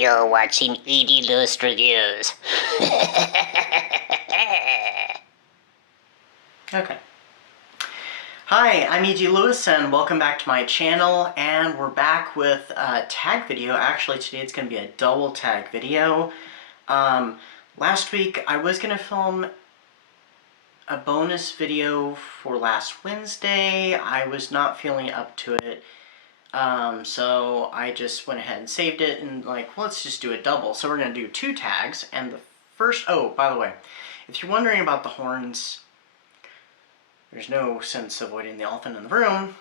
You're watching ED Lost Reviews. Okay. Hi, I'm E.G. Lewis and welcome back to my channel, and we're back with a tag video. Actually, today it's going to be a double tag video. Last week I was going to film a bonus video for last Wednesday. I was not feeling up to it, so I just went ahead and saved it and like, let's just do a double. So we're going to do two tags, and the first, oh, by the way, if you're wondering about the horns, there's no sense avoiding the elephant in the room.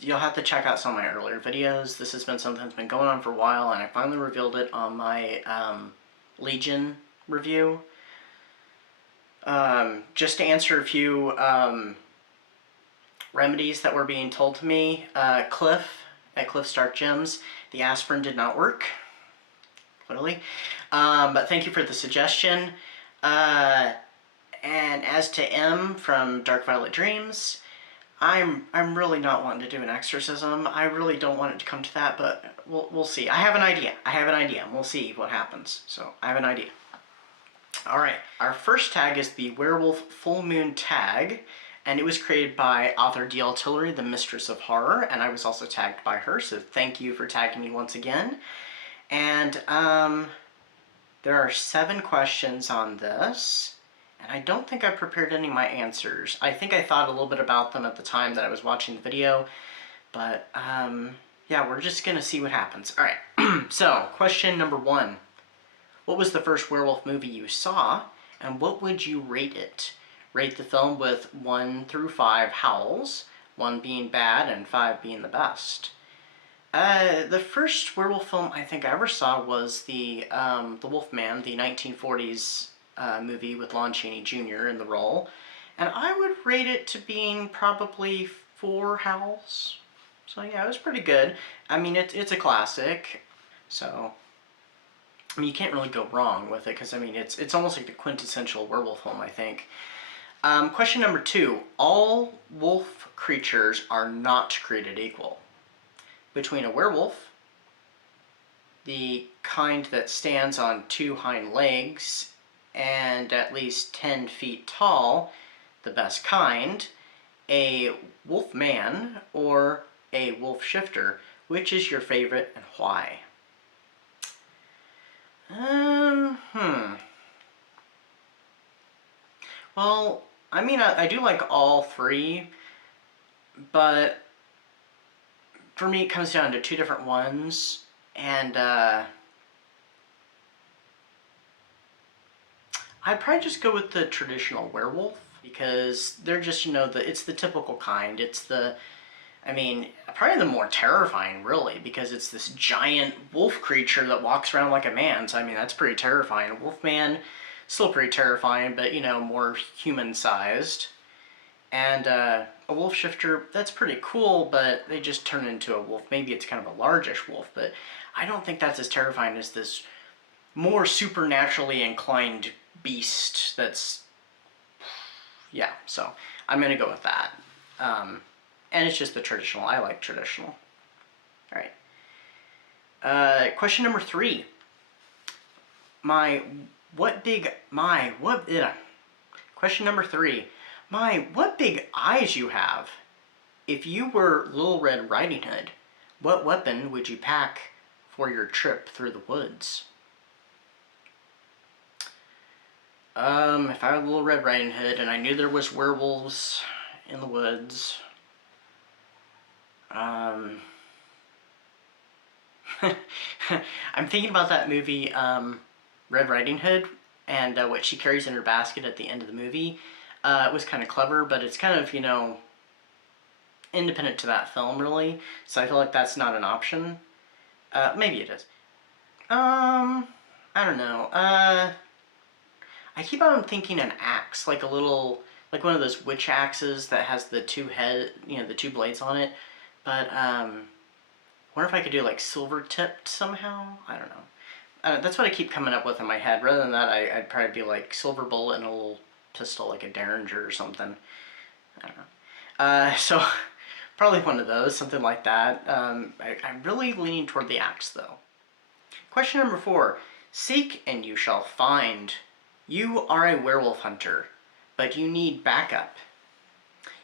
You'll have to check out some of my earlier videos. This has been something that's been going on for a while, and I finally revealed it on my Legion review. Just to answer a few remedies that were being told to me. Cliff, at Cliff Stark Gems, the aspirin did not work, clearly. But thank you for the suggestion. And as to M from Dark Violet Dreams, I'm really not wanting to do an exorcism. I really don't want it to come to that, but we'll see. I have an idea. And we'll see what happens. So I have an idea. All right, our first tag is the Werewolf Full Moon tag, and it was created by author D.L. Tillery, the Mistress of Horror, and I was also tagged by her, so thank you for tagging me once again. And there are 7 questions on this, and I don't think I prepared any of my answers. I think I thought a little bit about them at the time that I was watching the video, but yeah, we're just gonna see what happens. All right, so question number 1. What was the first werewolf movie you saw, and what would you rate it? Rate the film with 1 through 5 howls, 1 being bad and 5 being the best. The first werewolf film I think I ever saw was the Wolfman, the 1940s movie with Lon Chaney Jr. in the role, and I would rate it to being probably 4 howls. So yeah, it was pretty good. I mean, it's a classic, so I mean, you can't really go wrong with it, because I mean, it's almost like the quintessential werewolf film, I think. Question number 2. All wolf creatures are not created equal. Between a werewolf, the kind that stands on 2 hind legs and at least 10 feet tall, the best kind, a wolf man, or a wolf shifter, which is your favorite and why? Well, I mean, I do like all 3, but for me it comes down to 2 different ones, and I'd probably just go with the traditional werewolf, because they're just, you know, it's the typical kind. It's the, I mean, probably the more terrifying, really, because it's this giant wolf creature that walks around like a man, so I mean, that's pretty terrifying. A wolfman, still pretty terrifying, but, you know, more human-sized. And a wolf shifter, that's pretty cool, but they just turn into a wolf. Maybe it's kind of a largish wolf, but I don't think that's as terrifying as this more supernaturally inclined beast that's, yeah, so I'm gonna go with that. And it's just the traditional. I like traditional. All right. Question number 3. Question number 3. What big eyes you have. If you were Little Red Riding Hood, what weapon would you pack for your trip through the woods? If I were Little Red Riding Hood and I knew there was werewolves in the woods, I'm thinking about that movie, Red Riding Hood, and what she carries in her basket at the end of the movie. It was kind of clever, but it's kind of, you know, independent to that film, really, so I feel like that's not an option. Maybe it is. I don't know. I keep on thinking an axe, like a little, like one of those witch axes that has the 2 the 2 blades on it. But wonder if I could do like silver tipped somehow. I don't know. That's what I keep coming up with in my head. Rather than that, I'd probably be like silver bullet and a little pistol, like a Derringer or something. I don't know. So probably one of those, something like that. I'm really leaning toward the axe though. Question number 4. Seek and you shall find. You are a werewolf hunter, but you need backup.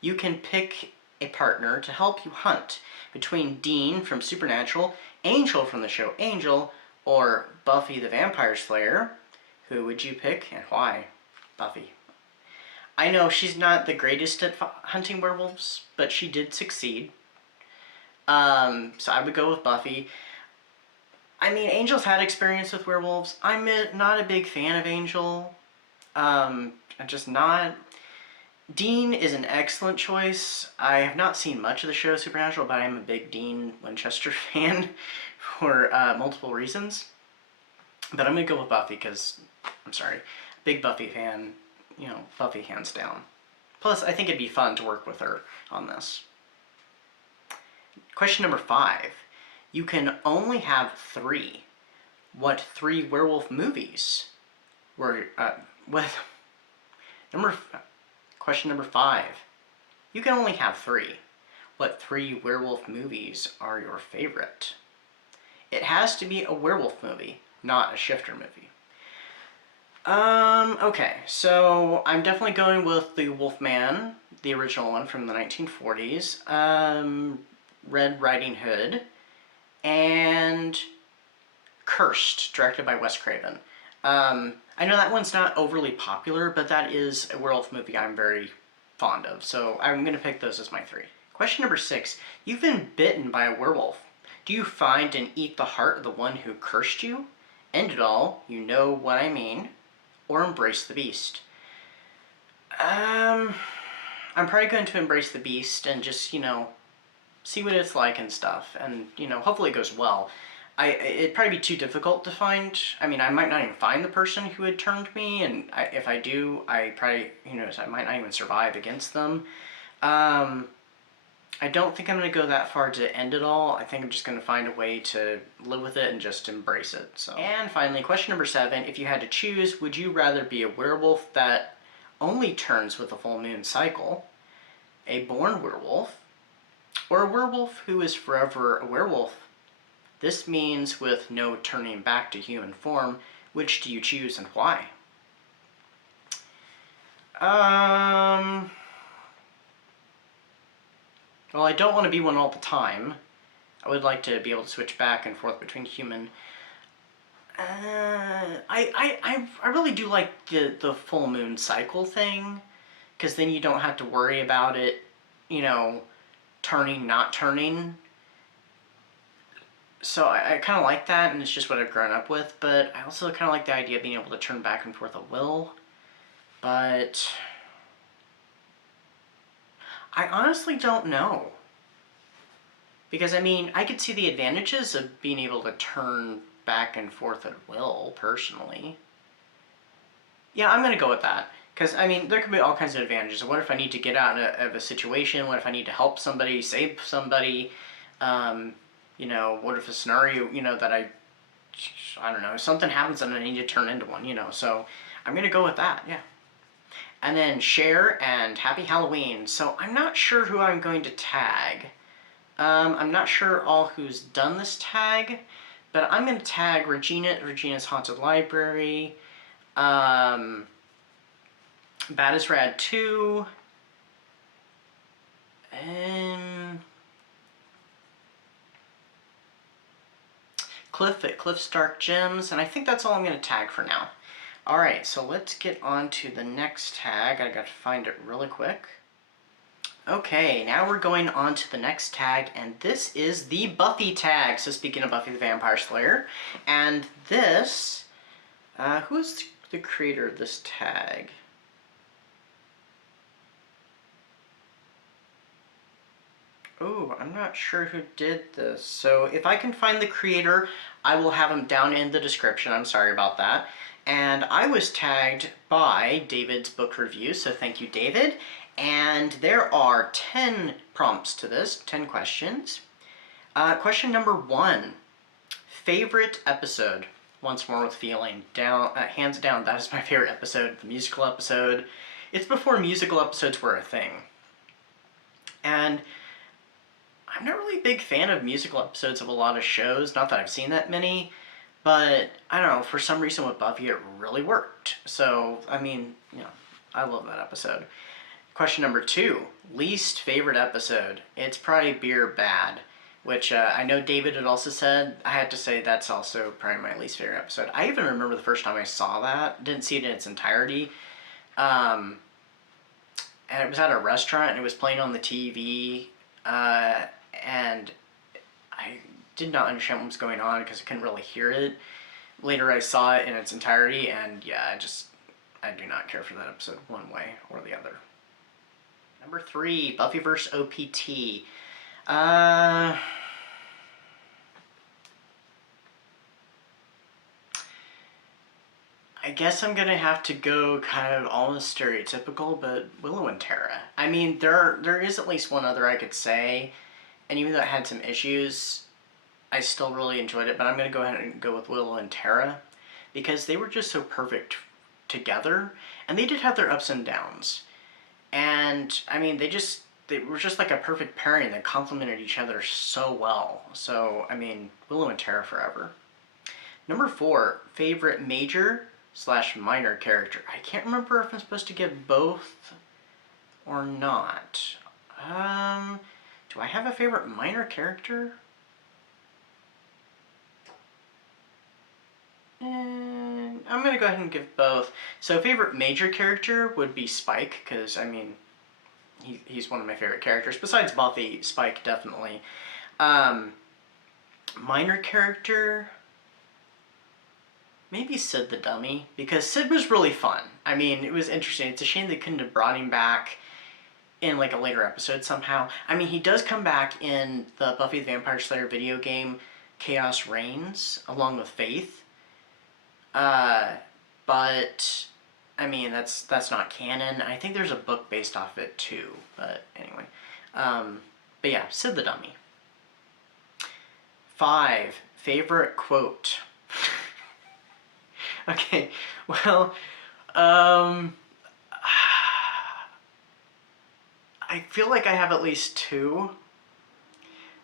You can pick a partner to help you hunt between Dean from Supernatural, Angel from the show Angel, or Buffy the Vampire Slayer. Who would you pick and why? Buffy. I know she's not the greatest at hunting werewolves, but she did succeed. So I would go with Buffy. I mean, Angel's had experience with werewolves. I'm not a big fan of Angel. I'm just not. Dean is an excellent choice. I have not seen much of the show Supernatural, but I'm a big Dean Winchester fan for multiple reasons. But I'm going to go with Buffy because, I'm sorry, big Buffy fan. You know, Buffy hands down. Plus, I think it'd be fun to work with her on this. Question number 5. You can only have 3. What 3 werewolf movies were, Question number 5. You can only have 3. What 3 werewolf movies are your favorite? It has to be a werewolf movie, not a shifter movie. Okay, so I'm definitely going with the Wolfman, the original one from the 1940s, Red Riding Hood, and Cursed, directed by Wes Craven. I know that one's not overly popular, but that is a werewolf movie I'm very fond of, so I'm going to pick those as my 3. Question number 6. You've been bitten by a werewolf. Do you find and eat the heart of the one who cursed you? End it all, you know what I mean, or embrace the beast? I'm probably going to embrace the beast and just, you know, see what it's like and stuff, and, you know, hopefully it goes well. It'd probably be too difficult to find. I mean, I might not even find the person who had turned me, and if I do, I probably, you know, I might not even survive against them. I don't think I'm going to go that far to end it all. I think I'm just going to find a way to live with it and just embrace it. So. And finally, question number 7. If you had to choose, would you rather be a werewolf that only turns with the full moon cycle, a born werewolf, or a werewolf who is forever a werewolf? This means with no turning back to human form. Which do you choose and why? Well, I don't want to be one all the time. I would like to be able to switch back and forth between human. I really do like the full moon cycle thing, because then you don't have to worry about it, you know, turning, not turning. So I kind of like that, and it's just what I've grown up with, but I also kind of like the idea of being able to turn back and forth at will. But I honestly don't know. Because, I mean, I could see the advantages of being able to turn back and forth at will, personally. Yeah, I'm going to go with that. Because, I mean, there could be all kinds of advantages. What if I need to get out of a situation? What if I need to help somebody, save somebody? You know, what if a scenario, you know, that I don't know, something happens and I need to turn into one, you know. So, I'm going to go with that, yeah. And then Cher and Happy Halloween. So, I'm not sure who I'm going to tag. I'm not sure all who's done this tag, but I'm going to tag Regina at Regina's Haunted Library, Bad as Rad 2, and Cliff at Cliff's Dark Gems, and I think that's all I'm going to tag for now. Alright, so let's get on to the next tag. I got to find it really quick. Okay, now we're going on to the next tag, and this is the Buffy tag. So speaking of Buffy the Vampire Slayer, and this, who's the creator of this tag? Oh, I'm not sure who did this. So if I can find the creator, I will have him down in the description. I'm sorry about that. And I was tagged by David's book review, so thank you, David. And there are 10 prompts to this, 10 questions. Question number 1, favorite episode? Once More with Feeling. Hands down, that is my favorite episode, the musical episode. It's before musical episodes were a thing. And I'm not really a big fan of musical episodes of a lot of shows, not that I've seen that many, But I don't know, for some reason with Buffy it really worked. So, I mean, I love that episode. Question number 2, least favorite episode. It's probably Beer Bad, which I know David had also said. I had to say that's also probably my least favorite episode. I even remember the first time I saw that. Didn't see it in its entirety. And it was at a restaurant and it was playing on the TV. And I did not understand what was going on because I couldn't really hear it. Later I saw it in its entirety, and yeah, I do not care for that episode one way or the other. Number 3, Buffyverse OPT. I guess I'm gonna have to go kind of almost stereotypical, but Willow and Tara. I mean, there is at least one other I could say, and even though it had some issues, I still really enjoyed it, but I'm gonna go ahead and go with Willow and Tara because they were just so perfect together, and they did have their ups and downs. And I mean, they were just like a perfect pairing that complemented each other so well. So, I mean, Willow and Tara forever. Number 4, favorite major/minor character. I can't remember if I'm supposed to give both or not. Do I have a favorite minor character? And I'm gonna go ahead and give both. So favorite major character would be Spike, because I mean, he's one of my favorite characters. Besides Buffy, Spike definitely. Minor character, maybe Sid the Dummy, because Sid was really fun. I mean, it was interesting. It's a shame they couldn't have brought him back in like a later episode somehow. I mean, he does come back in the Buffy the Vampire Slayer video game Chaos Reigns along with Faith. But I mean, that's not canon. I think there's a book based off it too, but anyway. But yeah, Sid the Dummy. 5, favorite quote. Okay, well, I feel like I have at least 2,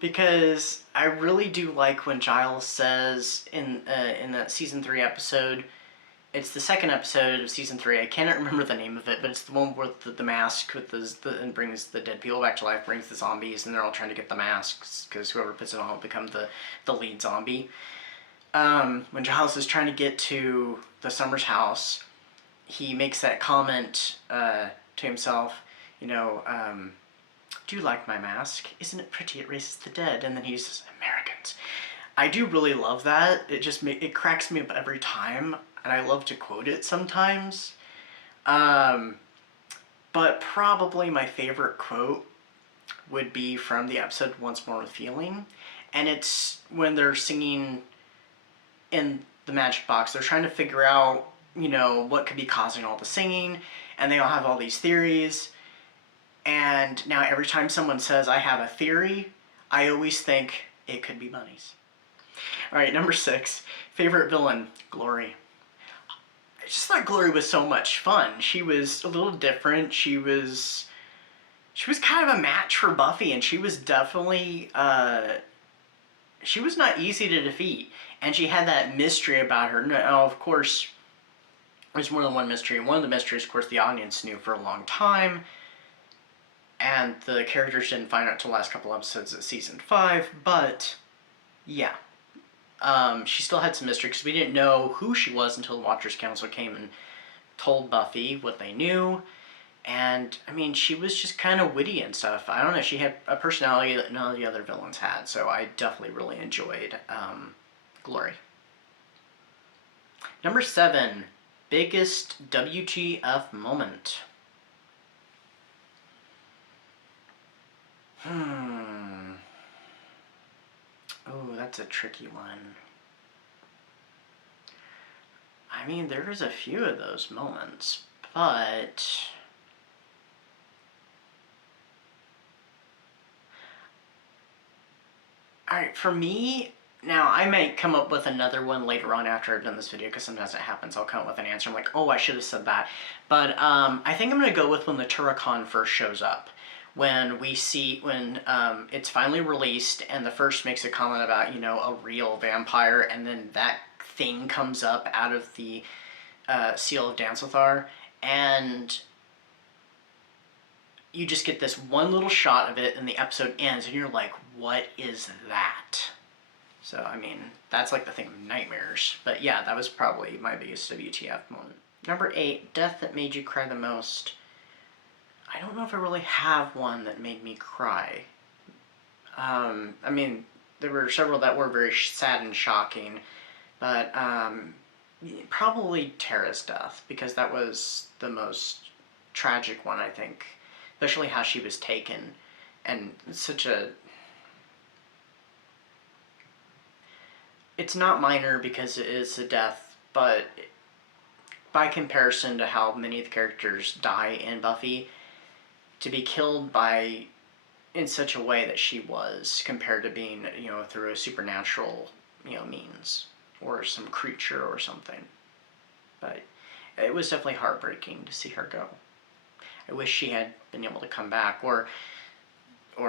because I really do like when Giles says in that season 3 episode. It's the second episode of season 3. I cannot remember the name of it, but it's the one with the mask with and brings the dead people back to life, brings the zombies, and they're all trying to get the masks because whoever puts it on will become the lead zombie. When Giles is trying to get to the Summers house, he makes that comment to himself, do you like my mask? Isn't it pretty? It raises the dead. And then he says, Americans. I do really love that. It cracks me up every time, and I love to quote it sometimes. But probably my favorite quote would be from the episode Once More with Feeling. And it's when they're singing in the magic box. They're trying to figure out, what could be causing all the singing. And they all have all these theories. And now every time someone says, I have a theory, I always think it could be bunnies. Alright, number 6. Favorite villain, Glory. I just thought Glory was so much fun. She was a little different. She was kind of a match for Buffy, and she was definitely, she was not easy to defeat. And she had that mystery about her. Now, of course, there's more than one mystery. One of the mysteries, of course, the audience knew for a long time. And the characters didn't find out until the last couple episodes of season 5. But, yeah. She still had some mystery because we didn't know who she was until the Watchers Council came and told Buffy what they knew. And, I mean, she was just kind of witty and stuff. I don't know, she had a personality that none of the other villains had, so I definitely really enjoyed Glory. Number 7, biggest WTF moment. Oh, that's a tricky one. I mean, there's a few of those moments, but alright, for me, now I might come up with another one later on after I've done this video, because sometimes it happens, I'll come up with an answer, I'm like, oh, I should have said that. But I think I'm going to go with when the Turrican first shows up. When it's finally released, and the first makes a comment about, a real vampire, and then that thing comes up out of the Seal of Danceithar, and you just get this one little shot of it, and the episode ends, and you're like, what is that? So, I mean, that's like the thing of nightmares. But yeah, that was probably my biggest WTF moment. Number 8, death that made you cry the most. I don't know if I really have one that made me cry. I mean, there were several that were very sad and shocking, but probably Tara's death, because that was the most tragic one, I think. Especially how she was taken, and such a... It's not minor because it is a death, but by comparison to how many of the characters die in Buffy, to be killed by in such a way that she was, compared to being, you know, through a supernatural, you know, means, or some creature or something. But it was definitely heartbreaking to see her go. I wish she had been able to come back, or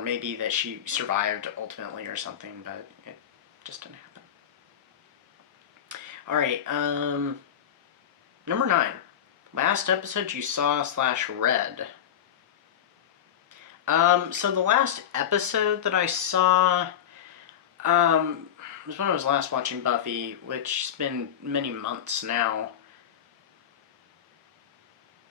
maybe that she survived ultimately or something, but it just didn't happen. Alright, number 9. Last episode you saw / read. So the last episode that I saw was when I was last watching Buffy, which has been many months now.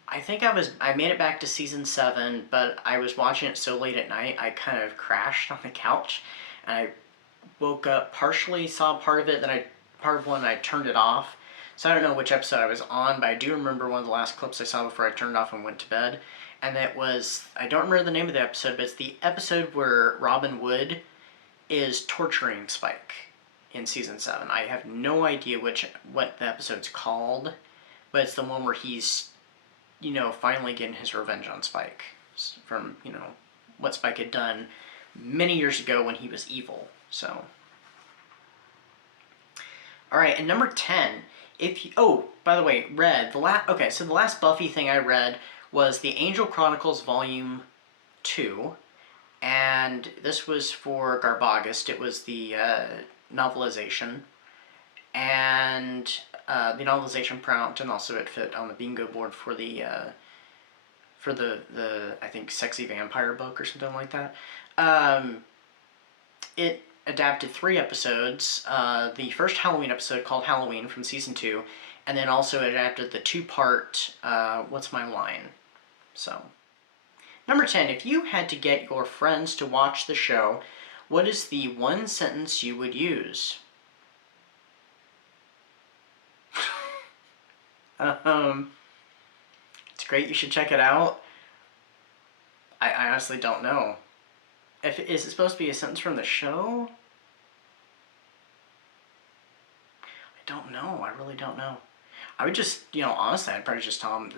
I think I made it back to season 7, but I was watching it so late at night, I kind of crashed on the couch, and I woke up, partially saw part of it, then part of one, I turned it off. So I don't know which episode I was on, but I do remember one of the last clips I saw before I turned it off and went to bed. And it was, I don't remember the name of the episode, but it's the episode where Robin Wood is torturing Spike in season 7. I have no idea what the episode's called, but it's the one where he's, you know, finally getting his revenge on Spike from, you know, what Spike had done many years ago when he was evil. So, all right, and number 10, oh, by the way, read the last Buffy thing I read was the Angel Chronicles Volume 2, and this was for Garbagast. It was the novelization, and the novelization prompt, and also it fit on the bingo board for the I think Sexy Vampire book or something like that. It adapted 3 episodes. The first Halloween episode called Halloween from season 2, and then also adapted the 2-part What's My Line. So, number 10, if you had to get your friends to watch the show, what is the one sentence you would use? It's great, you should check it out. I honestly don't know. Is it supposed to be a sentence from the show? I don't know, I really don't know. I would just, you know, honestly, I'd probably just tell them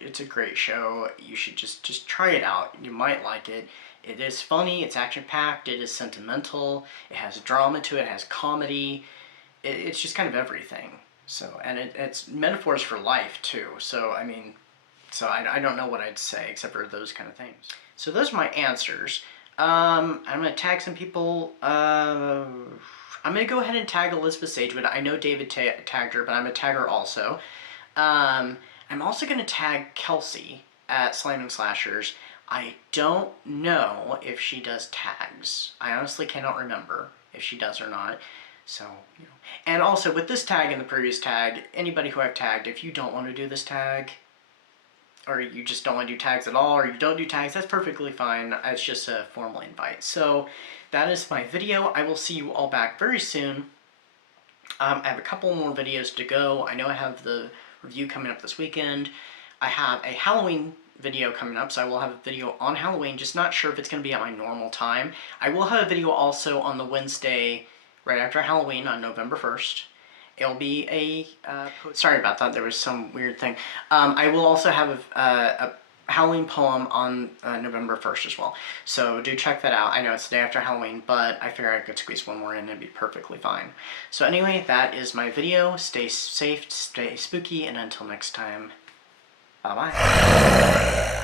it's a great show. You should just try it out. You might like it. It is funny, it's action-packed, it is sentimental, it has drama to it, it has comedy. It's just kind of everything. So, and it's metaphors for life, too. So, I mean, I don't know what I'd say except for those kind of things. So those are my answers. I'm going to tag some people. I'm going to go ahead and tag Elizabeth Sagewood. I know David tagged her, but I'm going to tag her also. I'm also going to tag Kelsey at Slamming Slashers. I don't know if she does tags. I honestly cannot remember if she does or not. So, you know. And also, with this tag and the previous tag, anybody who I've tagged, if you don't want to do this tag, or you just don't want to do tags at all, or you don't do tags, that's perfectly fine. It's just a formal invite. So, that is my video. I will see you all back very soon. I have a couple more videos to go. I know I have the review coming up this weekend. I have a Halloween video coming up, so I will have a video on Halloween, just not sure if it's going to be at my normal time. I will have a video also on the Wednesday right after Halloween on November 1st. It'll be a, sorry about that, there was some weird thing. I will also have a Halloween poem on November 1st as well. So do check that out. I know it's the day after Halloween, but I figure I could squeeze one more in and it'd be perfectly fine. So anyway, that is my video. Stay safe, stay spooky, and until next time, bye-bye.